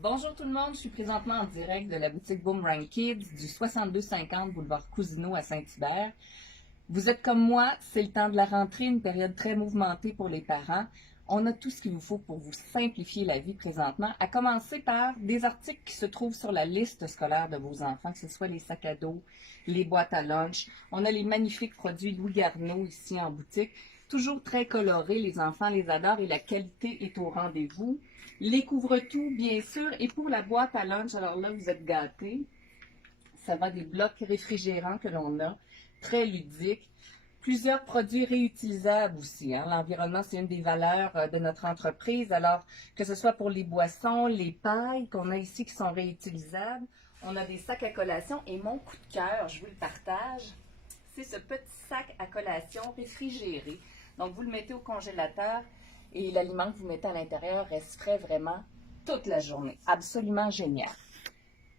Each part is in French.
Bonjour tout le monde, je suis présentement en direct de la boutique Boomerang Kids du 6250 boulevard Cousineau à Saint-Hubert. Vous êtes comme moi, c'est le temps de la rentrée, une période très mouvementée pour les parents. On a tout ce qu'il vous faut pour vous simplifier la vie présentement, à commencer par des articles qui se trouvent sur la liste scolaire de vos enfants, que ce soit les sacs à dos, les boîtes à lunch. On a les magnifiques produits Louis Garneau ici en boutique, toujours très colorés, les enfants les adorent et la qualité est au rendez-vous. Les couvre-tout, bien sûr, et pour la boîte à lunch, alors là, vous êtes gâtés. Ça va des blocs réfrigérants que l'on a, très ludiques. Plusieurs produits réutilisables aussi. L'environnement, c'est une des valeurs de notre entreprise. Alors, que ce soit pour les boissons, les pailles qu'on a ici qui sont réutilisables, on a des sacs à collation. Et mon coup de cœur, je vous le partage, c'est ce petit sac à collation réfrigéré. Donc, vous le mettez au congélateur et l'aliment que vous mettez à l'intérieur reste frais vraiment toute la journée. Absolument génial.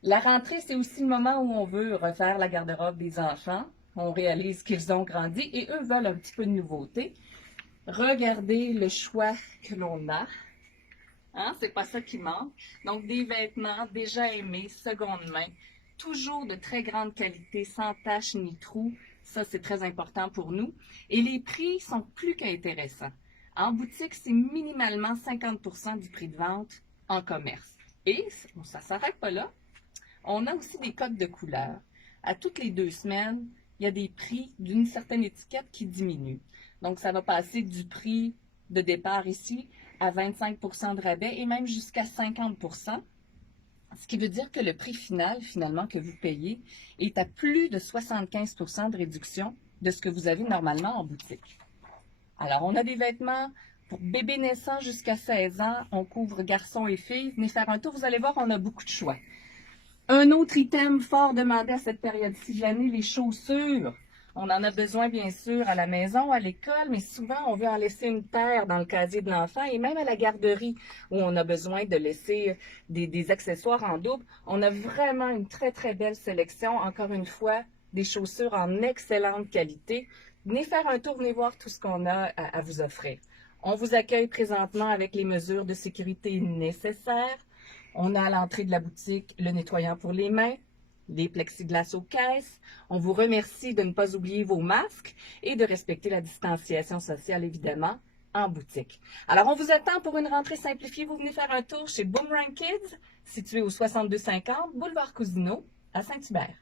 La rentrée, c'est aussi le moment où on veut refaire la garde-robe des enfants. On réalise qu'ils ont grandi et eux veulent un petit peu de nouveauté. Regardez le choix que l'on a. C'est pas ça qui manque. Donc, des vêtements déjà aimés, seconde main, toujours de très grande qualité, sans taches ni trous. Ça, c'est très important pour nous. Et les prix sont plus qu'intéressants. En boutique, c'est minimalement 50% du prix de vente en commerce. Et ça ne s'arrête pas là. On a aussi des codes de couleur. À toutes les 2 semaines, il y a des prix d'une certaine étiquette qui diminuent. Donc, ça va passer du prix de départ ici à 25% de rabais et même jusqu'à 50%. Ce qui veut dire que le prix final, finalement, que vous payez est à plus de 75% de réduction de ce que vous avez normalement en boutique. Alors, on a des vêtements pour bébés naissants jusqu'à 16 ans. On couvre garçons et filles. Venez faire un tour, vous allez voir, on a beaucoup de choix. Un autre item fort demandé à cette période-ci de l'année, les chaussures. On en a besoin, bien sûr, à la maison, à l'école, mais souvent, on veut en laisser une paire dans le casier de l'enfant et même à la garderie où on a besoin de laisser des accessoires en double. On a vraiment une très, très belle sélection. Encore une fois, des chaussures en excellente qualité. Venez faire un tour, venez voir tout ce qu'on a à vous offrir. On vous accueille présentement avec les mesures de sécurité nécessaires. On a à l'entrée de la boutique le nettoyant pour les mains, des plexiglas aux caisses. On vous remercie de ne pas oublier vos masques et de respecter la distanciation sociale, évidemment, en boutique. Alors, on vous attend pour une rentrée simplifiée. Vous venez faire un tour chez Boomerang Kids, situé au 6250 boulevard Cousineau, à Saint-Hubert.